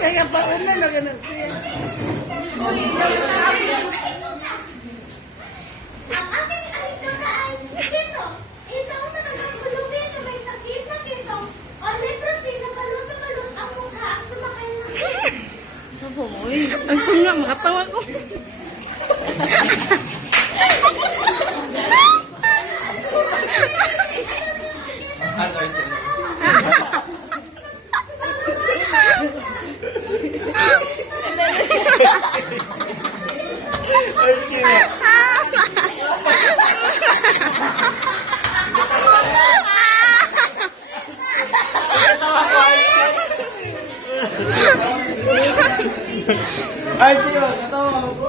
Kaya pa una na ganun siya. Ang aking alituda ay kito. Isang matagapulubi na may sakit na kito. O leprosy na balot-balot ang mukha ang sumakay na. Sabo mo eh. Ang tunga, makatawa ko. Ay, Chino, katawa mo.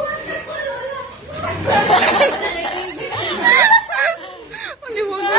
Hindi mo na.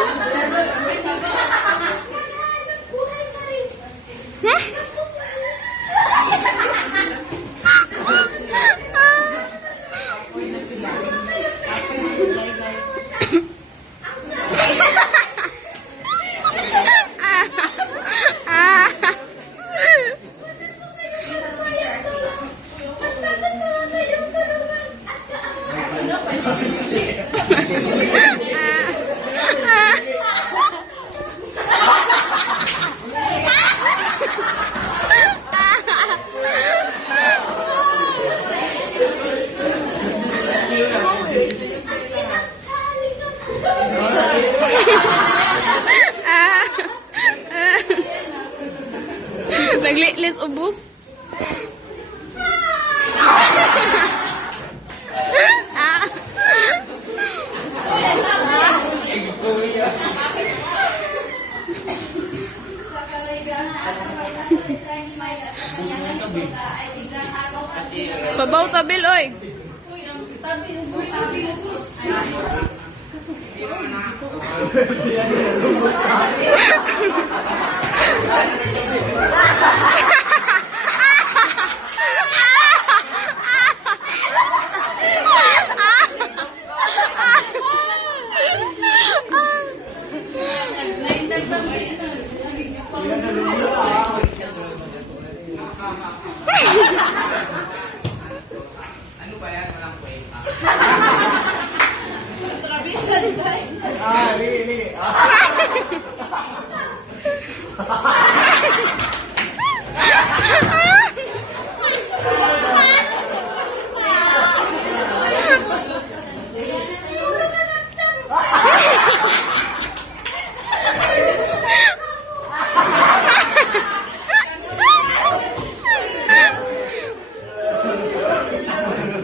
Nagliklis ubos. Pabaw tabil, oy. Ano ba yan? Walang kwenta. Really.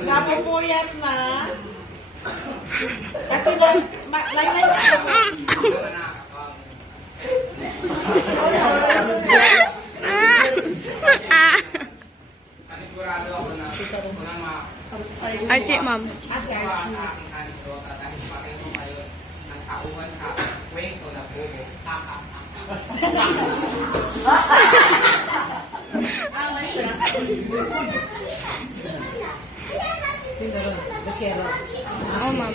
Napupuyat na. Kasi laylay sa Panigurado ako na unang Archie, ma'am. sa aking anekdota dahil patay mo kayo ng tauhan sa kwento na buo. Oo, ma'am.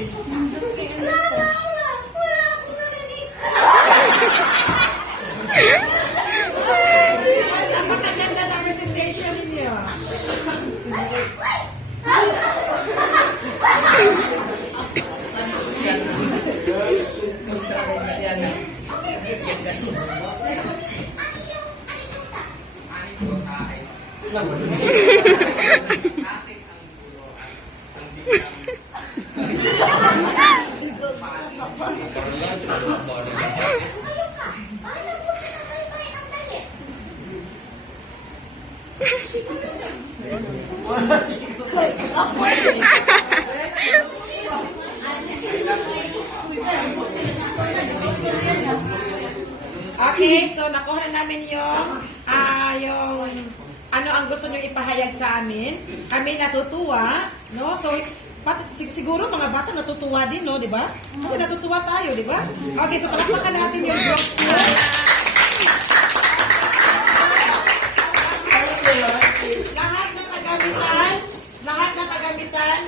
napakaganda ng presentation niyo. Anekdota ay klasik ang dulo at ang biglang Okay, so nakuha na namin yung ano ang gusto nyo ipahayag sa amin. Kami natutuwa, no? So, siguro mga bata natutuwa din, no? Di ba? Kasi natutuwa tayo, di ba? Okay, so palakpakan natin yung group ko. Lahat ng kagamitan